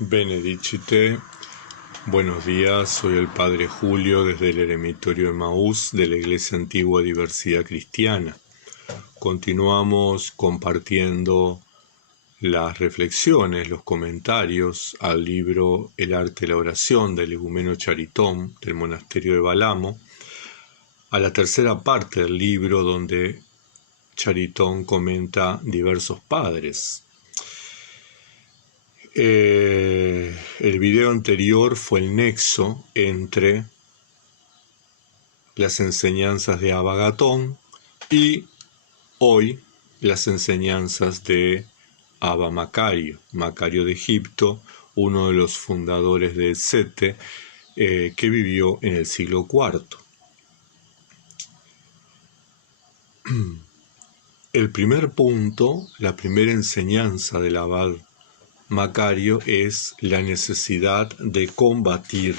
Benedicite, buenos días, soy el Padre Julio desde el Eremitorio Emaús de la Iglesia Antigua Diversidad Cristiana. Continuamos compartiendo las reflexiones, los comentarios al libro El arte de la oración del Igumeno Charitón del monasterio de Balamo, a la tercera parte del libro donde Charitón comenta diversos padres. El video anterior fue el nexo entre las enseñanzas de Abba Gatón y hoy las enseñanzas de Abba Macario, Macario de Egipto, uno de los fundadores de Sete, que vivió en el siglo IV. El primer punto, la primera enseñanza del Abba Macario es la necesidad de combatir,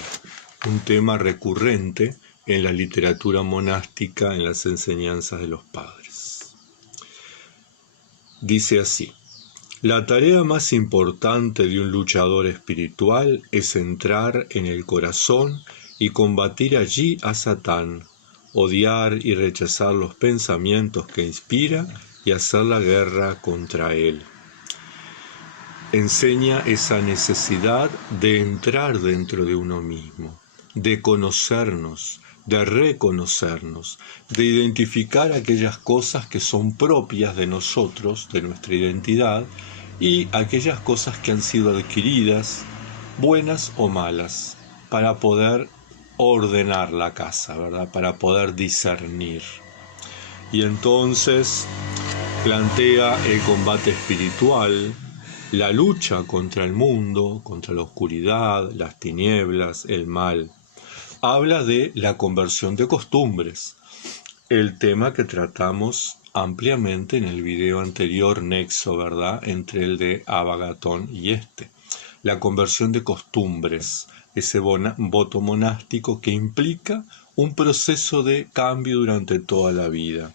un tema recurrente en la literatura monástica, en las enseñanzas de los padres. Dice así: la tarea más importante de un luchador espiritual es entrar en el corazón y combatir allí a Satán, odiar y rechazar los pensamientos que inspira y hacer la guerra contra él. Enseña esa necesidad de entrar dentro de uno mismo, de conocernos, de reconocernos, de identificar aquellas cosas que son propias de nosotros, de nuestra identidad, y aquellas cosas que han sido adquiridas, buenas o malas, para poder ordenar la casa, ¿verdad? Para poder discernir. Y entonces plantea el combate espiritual, la lucha contra el mundo, contra la oscuridad, las tinieblas, el mal. Habla de la conversión de costumbres, el tema que tratamos ampliamente en el video anterior, nexo, ¿verdad?, entre el de Abba Gatón y este. La conversión de costumbres, ese voto monástico que implica un proceso de cambio durante toda la vida.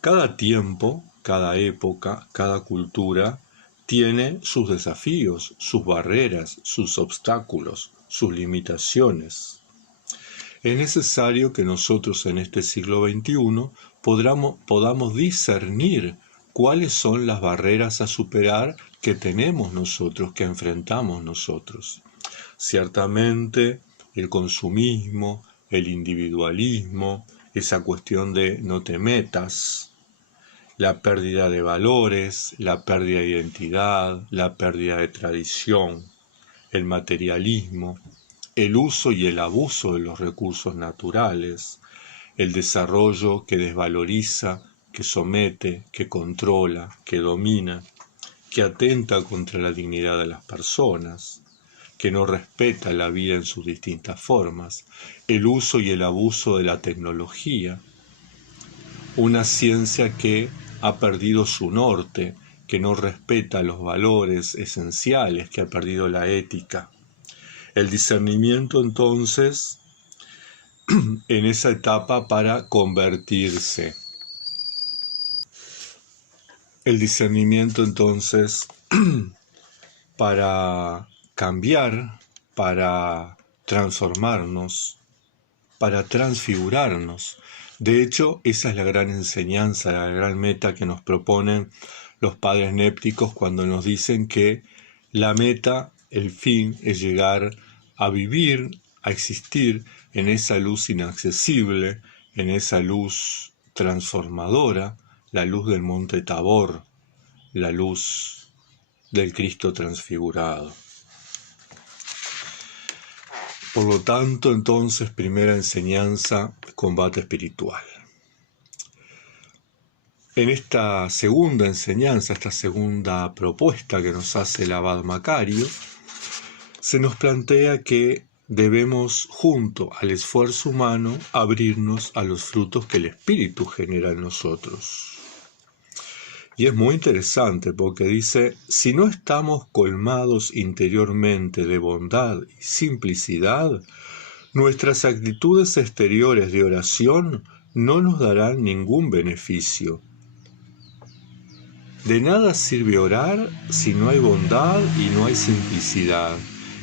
Cada tiempo, cada época, cada cultura tiene sus desafíos, sus barreras, sus obstáculos, sus limitaciones. Es necesario que nosotros en este siglo XXI podamos discernir cuáles son las barreras a superar que tenemos nosotros, que enfrentamos nosotros. Ciertamente el consumismo, el individualismo, esa cuestión de no te metas, la pérdida de valores, la pérdida de identidad, la pérdida de tradición, el materialismo, el uso y el abuso de los recursos naturales, el desarrollo que desvaloriza, que somete, que controla, que domina, que atenta contra la dignidad de las personas, que no respeta la vida en sus distintas formas, el uso y el abuso de la tecnología, una ciencia que ha perdido su norte, que no respeta los valores esenciales, que ha perdido la ética. El discernimiento, entonces, en esa etapa para convertirse. El discernimiento, entonces, para cambiar, para transformarnos, para transfigurarnos. De hecho, esa es la gran enseñanza, la gran meta que nos proponen los padres népticos cuando nos dicen que la meta, el fin, es llegar a vivir, a existir en esa luz inaccesible, en esa luz transformadora, la luz del monte Tabor, la luz del Cristo transfigurado. Por lo tanto, entonces, primera enseñanza, combate espiritual. En esta segunda enseñanza, esta segunda propuesta que nos hace el Abba Macario, se nos plantea que debemos, junto al esfuerzo humano, abrirnos a los frutos que el Espíritu genera en nosotros. Y es muy interesante porque dice, si no estamos colmados interiormente de bondad y simplicidad, nuestras actitudes exteriores de oración no nos darán ningún beneficio. De nada sirve orar si no hay bondad y no hay simplicidad.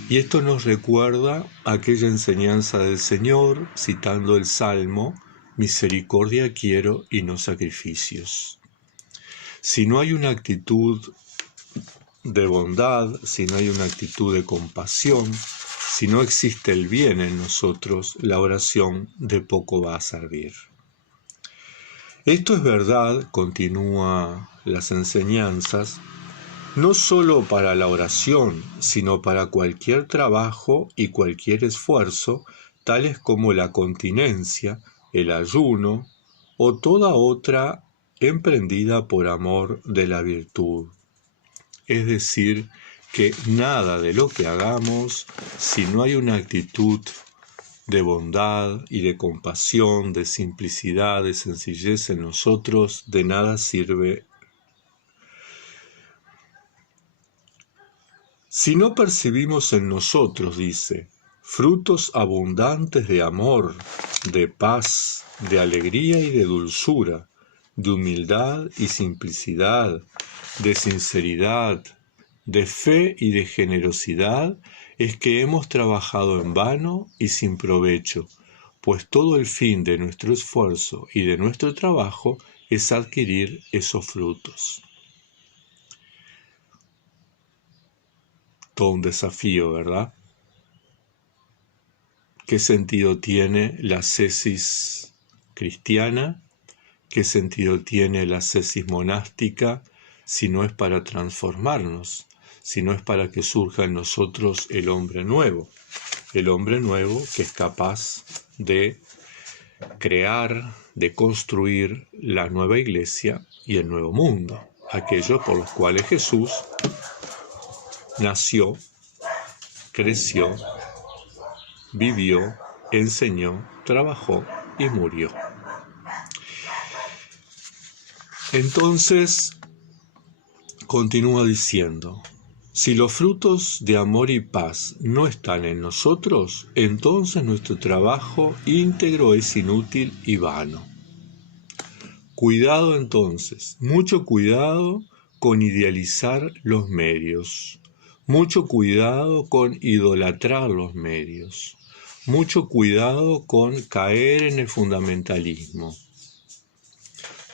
Y esto nos recuerda aquella enseñanza del Señor, citando el Salmo: misericordia quiero y no sacrificios. Si no hay una actitud de bondad, si no hay una actitud de compasión, si no existe el bien en nosotros, la oración de poco va a servir. Esto es verdad, continúa las enseñanzas, no solo para la oración, sino para cualquier trabajo y cualquier esfuerzo, tales como la continencia, el ayuno o toda otra emprendida por amor de la virtud. Es decir, que nada de lo que hagamos, si no hay una actitud de bondad y de compasión, de simplicidad, de sencillez en nosotros, de nada sirve. Si no percibimos en nosotros, dice, frutos abundantes de amor, de paz, de alegría y de dulzura, de humildad y simplicidad, de sinceridad, de fe y de generosidad, es que hemos trabajado en vano y sin provecho, pues todo el fin de nuestro esfuerzo y de nuestro trabajo es adquirir esos frutos. Todo un desafío, ¿verdad? ¿Qué sentido tiene la ascesis cristiana? ¿Qué sentido tiene la ascesis monástica si no es para transformarnos, si no es para que surja en nosotros el hombre nuevo que es capaz de crear, de construir la nueva iglesia y el nuevo mundo, aquellos por los cuales Jesús nació, creció, vivió, enseñó, trabajó y murió. Entonces, continúa diciendo, si los frutos de amor y paz no están en nosotros, entonces nuestro trabajo íntegro es inútil y vano. Cuidado entonces, mucho cuidado con idealizar los medios, mucho cuidado con idolatrar los medios, mucho cuidado con caer en el fundamentalismo.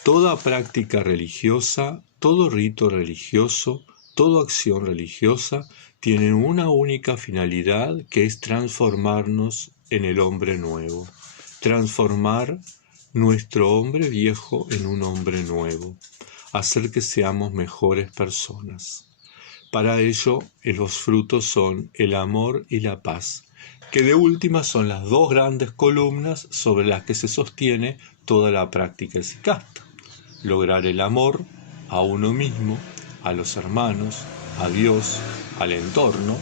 Toda práctica religiosa, todo rito religioso, toda acción religiosa tienen una única finalidad, que es transformarnos en el hombre nuevo, transformar nuestro hombre viejo en un hombre nuevo, hacer que seamos mejores personas. Para ello, los frutos son el amor y la paz, que de última son las dos grandes columnas sobre las que se sostiene toda la práctica esicasta. Lograr el amor a uno mismo, a los hermanos, a Dios, al entorno,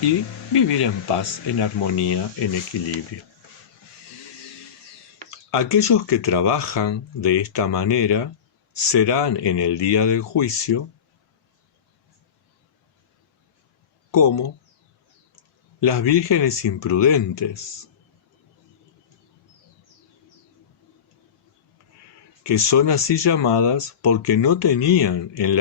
y vivir en paz, en armonía, en equilibrio. Aquellos que trabajan de esta manera serán en el día del juicio como las vírgenes imprudentes, que son así llamadas porque no tenían el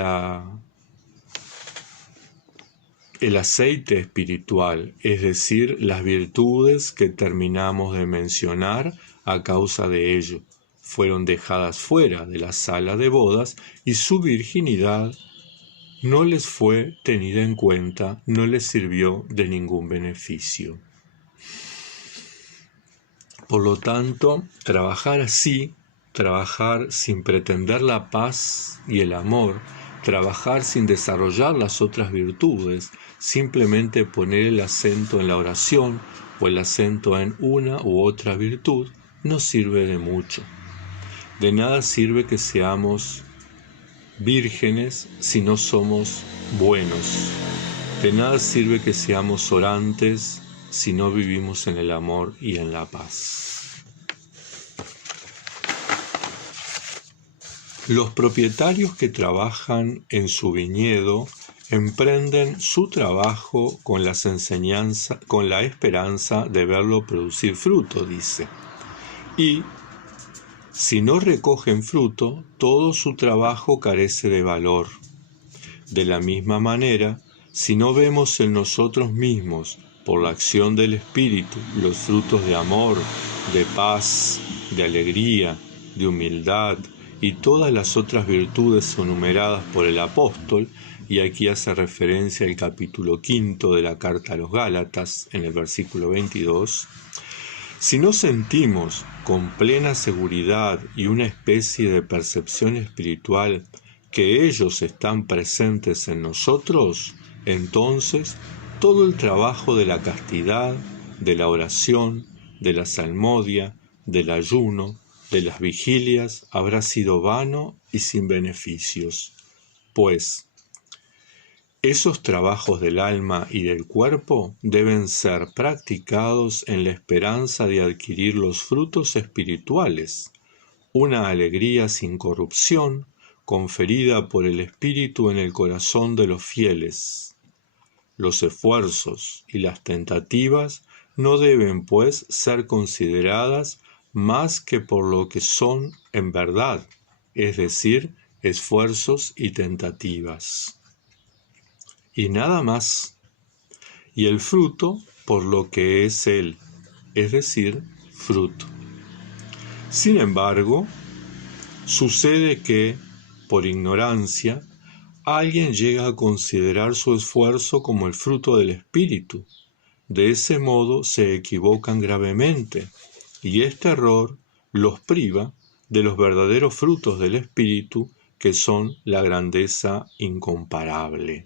aceite espiritual, es decir, las virtudes que terminamos de mencionar. A causa de ello, fueron dejadas fuera de la sala de bodas y su virginidad no les fue tenida en cuenta, no les sirvió de ningún beneficio. Por lo tanto, trabajar así, trabajar sin pretender la paz y el amor, trabajar sin desarrollar las otras virtudes, simplemente poner el acento en la oración o el acento en una u otra virtud, no sirve de mucho. De nada sirve que seamos vírgenes si no somos buenos. De nada sirve que seamos orantes si no vivimos en el amor y en la paz. Los propietarios que trabajan en su viñedo emprenden su trabajo con la esperanza de verlo producir fruto, dice. Y si no recogen fruto, todo su trabajo carece de valor. De la misma manera, si no vemos en nosotros mismos, por la acción del Espíritu, los frutos de amor, de paz, de alegría, de humildad y todas las otras virtudes enumeradas por el apóstol, y aquí hace referencia al capítulo 5 de la carta a los Gálatas, en el versículo 22, si no sentimos con plena seguridad y una especie de percepción espiritual que ellos están presentes en nosotros, entonces todo el trabajo de la castidad, de la oración, de la salmodia, del ayuno, de las vigilias habrá sido vano y sin beneficios, pues esos trabajos del alma y del cuerpo deben ser practicados en la esperanza de adquirir los frutos espirituales, una alegría sin corrupción, conferida por el Espíritu en el corazón de los fieles. Los esfuerzos y las tentativas no deben, pues, ser consideradas más que por lo que son en verdad, es decir, esfuerzos y tentativas. Y nada más, y el fruto por lo que es él, es decir, fruto. Sin embargo, sucede que, por ignorancia, alguien llega a considerar su esfuerzo como el fruto del Espíritu. De ese modo se equivocan gravemente, y este error los priva de los verdaderos frutos del Espíritu, que son la grandeza incomparable.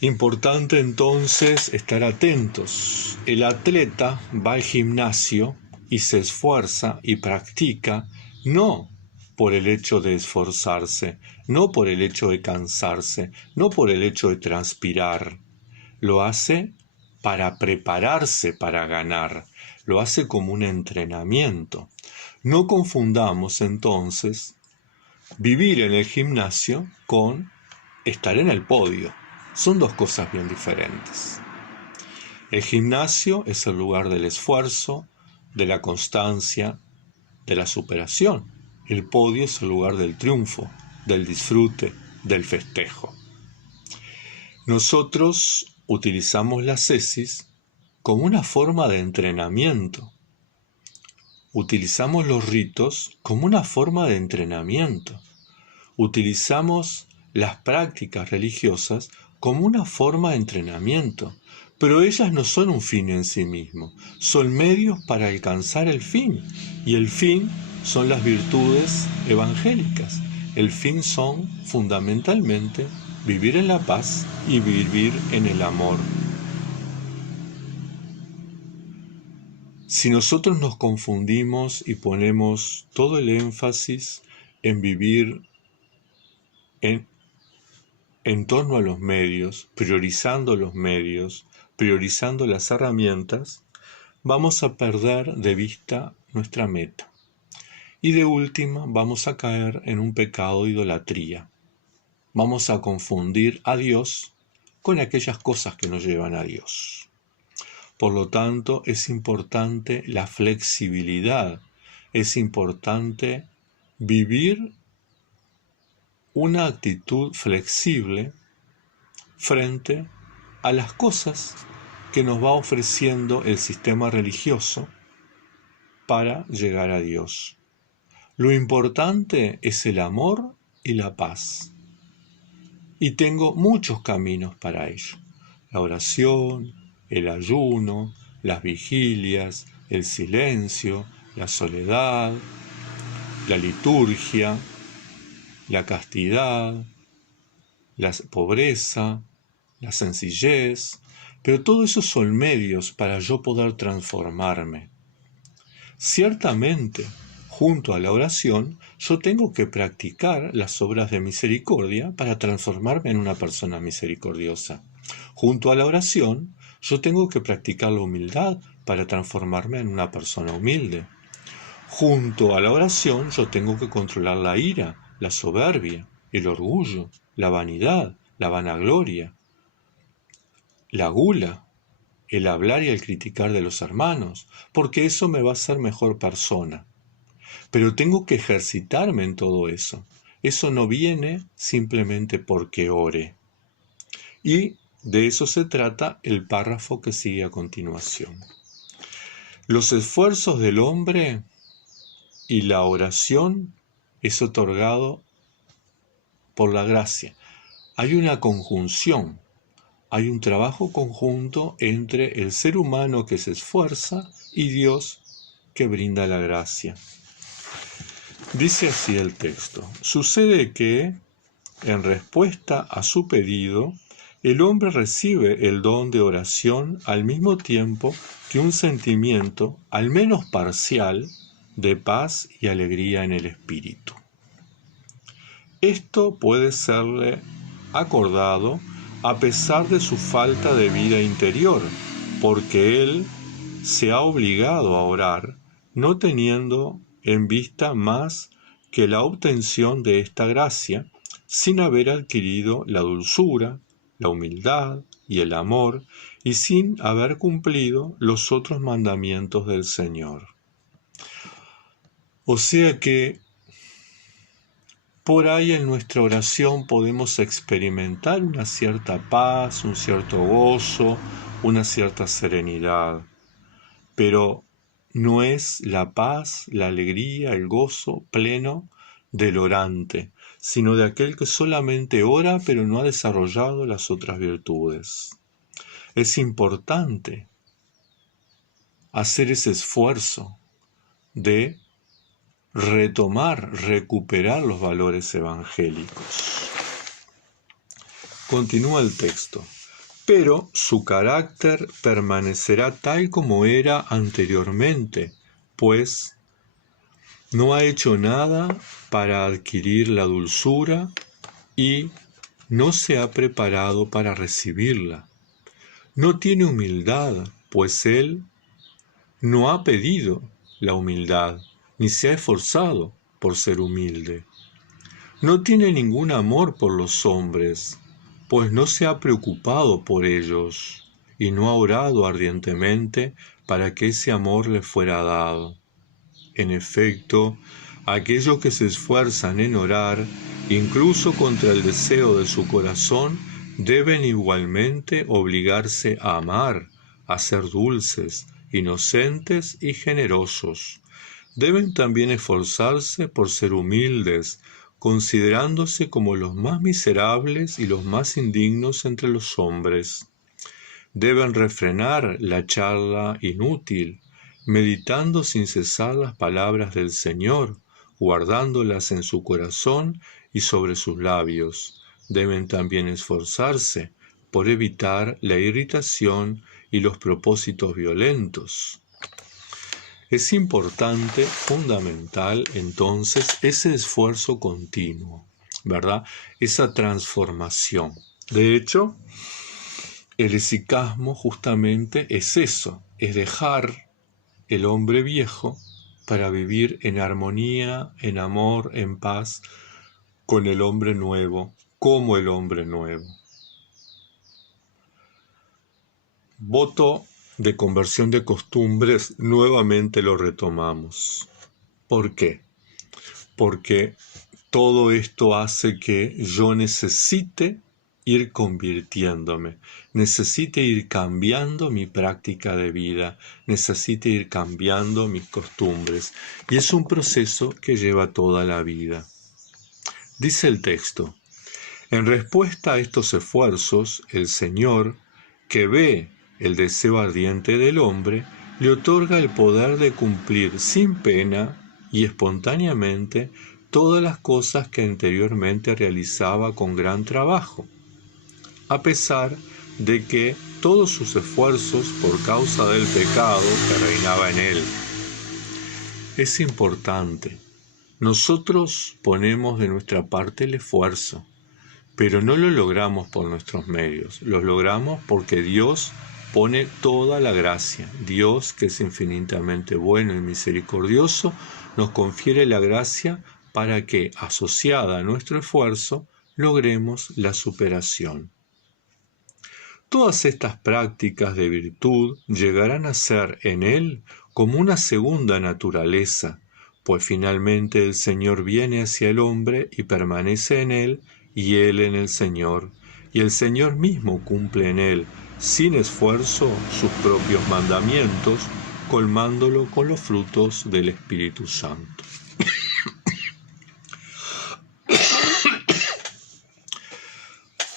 Importante entonces estar atentos. El atleta va al gimnasio y se esfuerza y practica no por el hecho de esforzarse, no por el hecho de cansarse, no por el hecho de transpirar. Lo hace para prepararse para ganar, lo hace como un entrenamiento. No confundamos entonces vivir en el gimnasio con estar en el podio. Son dos cosas bien diferentes. El gimnasio es el lugar del esfuerzo, de la constancia, de la superación. El podio es el lugar del triunfo, del disfrute, del festejo. Nosotros utilizamos la ascesis como una forma de entrenamiento. Utilizamos los ritos como una forma de entrenamiento. Utilizamos las prácticas religiosas como una forma de entrenamiento, pero ellas no son un fin en sí mismo, son medios para alcanzar el fin, y el fin son las virtudes evangélicas. El fin son fundamentalmente vivir en la paz y vivir en el amor. Si nosotros nos confundimos y ponemos todo el énfasis en vivir en torno a los medios, priorizando las herramientas, vamos a perder de vista nuestra meta. Y de última, vamos a caer en un pecado de idolatría. Vamos a confundir a Dios con aquellas cosas que nos llevan a Dios. Por lo tanto, es importante la flexibilidad, es importante vivir una actitud flexible frente a las cosas que nos va ofreciendo el sistema religioso para llegar a Dios. Lo importante es el amor y la paz. Y tengo muchos caminos para ello. La oración, el ayuno, las vigilias, el silencio, la soledad, la liturgia, la castidad, la pobreza, la sencillez, pero todo eso son medios para yo poder transformarme. Ciertamente, junto a la oración, yo tengo que practicar las obras de misericordia para transformarme en una persona misericordiosa. Junto a la oración, yo tengo que practicar la humildad para transformarme en una persona humilde. Junto a la oración, yo tengo que controlar la ira, la soberbia, el orgullo, la vanidad, la vanagloria, la gula, el hablar y el criticar de los hermanos, porque eso me va a hacer mejor persona. Pero tengo que ejercitarme en todo eso. eso no viene simplemente porque ore. Y de eso se trata el párrafo que sigue a continuación. Los esfuerzos del hombre y la oración es otorgado por la gracia. Hay una conjunción, hay un trabajo conjunto entre el ser humano que se esfuerza y Dios que brinda la gracia. Dice así el texto: sucede que, en respuesta a su pedido, el hombre recibe el don de oración al mismo tiempo que un sentimiento, al menos parcial, de paz y alegría en el espíritu. Esto puede serle acordado a pesar de su falta de vida interior, porque él se ha obligado a orar, no teniendo en vista más que la obtención de esta gracia, sin haber adquirido la dulzura, la humildad y el amor, y sin haber cumplido los otros mandamientos del Señor. O sea que por ahí en nuestra oración podemos experimentar una cierta paz, un cierto gozo, una cierta serenidad, pero no es la paz, la alegría, el gozo pleno del orante, sino de aquel que solamente ora pero no ha desarrollado las otras virtudes. Es importante hacer ese esfuerzo de recuperar los valores evangélicos. Continúa el texto. Pero su carácter permanecerá tal como era anteriormente, pues no ha hecho nada para adquirir la dulzura y no se ha preparado para recibirla. No tiene humildad, pues él no ha pedido la humildad, ni se ha esforzado por ser humilde. No tiene ningún amor por los hombres, pues no se ha preocupado por ellos, y no ha orado ardientemente para que ese amor le fuera dado. En efecto, aquellos que se esfuerzan en orar, incluso contra el deseo de su corazón, deben igualmente obligarse a amar, a ser dulces, inocentes y generosos. Deben también esforzarse por ser humildes, considerándose como los más miserables y los más indignos entre los hombres. Deben refrenar la charla inútil, meditando sin cesar las palabras del Señor, guardándolas en su corazón y sobre sus labios. Deben también esforzarse por evitar la irritación y los propósitos violentos. Es importante, fundamental, entonces, ese esfuerzo continuo, ¿verdad? Esa transformación. De hecho, el hesychasmo justamente es eso, es dejar el hombre viejo para vivir en armonía, en amor, en paz, con el hombre nuevo, como el hombre nuevo. Voto de conversión de costumbres, nuevamente lo retomamos. ¿Por qué? Porque todo esto hace que yo necesite ir convirtiéndome, necesite ir cambiando mi práctica de vida, necesite ir cambiando mis costumbres, y es un proceso que lleva toda la vida. Dice el texto: en respuesta a estos esfuerzos, el Señor, que ve el deseo ardiente del hombre, le otorga el poder de cumplir sin pena y espontáneamente todas las cosas que anteriormente realizaba con gran trabajo, a pesar de que todos sus esfuerzos por causa del pecado que reinaba en él. Es importante. Nosotros ponemos de nuestra parte el esfuerzo, pero no lo logramos por nuestros medios, lo logramos porque Dios pone toda la gracia. Dios, que es infinitamente bueno y misericordioso, nos confiere la gracia para que, asociada a nuestro esfuerzo, logremos la superación. Todas estas prácticas de virtud llegarán a ser en él como una segunda naturaleza, pues finalmente el Señor viene hacia el hombre y permanece en él, y él en el Señor, y el Señor mismo cumple en él, sin esfuerzo, sus propios mandamientos, colmándolo con los frutos del Espíritu Santo.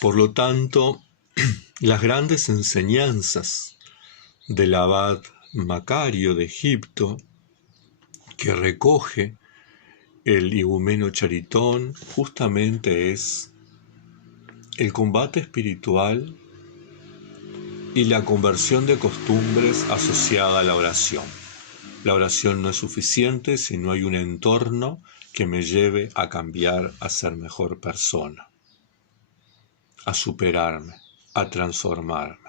Por lo tanto, las grandes enseñanzas del abad Macario de Egipto, que recoge el igumeno Charitón, justamente es el combate espiritual y la conversión de costumbres asociada a la oración. La oración no es suficiente si no hay un entorno que me lleve a cambiar, a ser mejor persona, a superarme, a transformarme.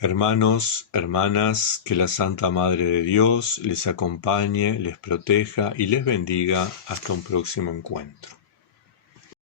Hermanos, hermanas, que la Santa Madre de Dios les acompañe, les proteja y les bendiga hasta un próximo encuentro.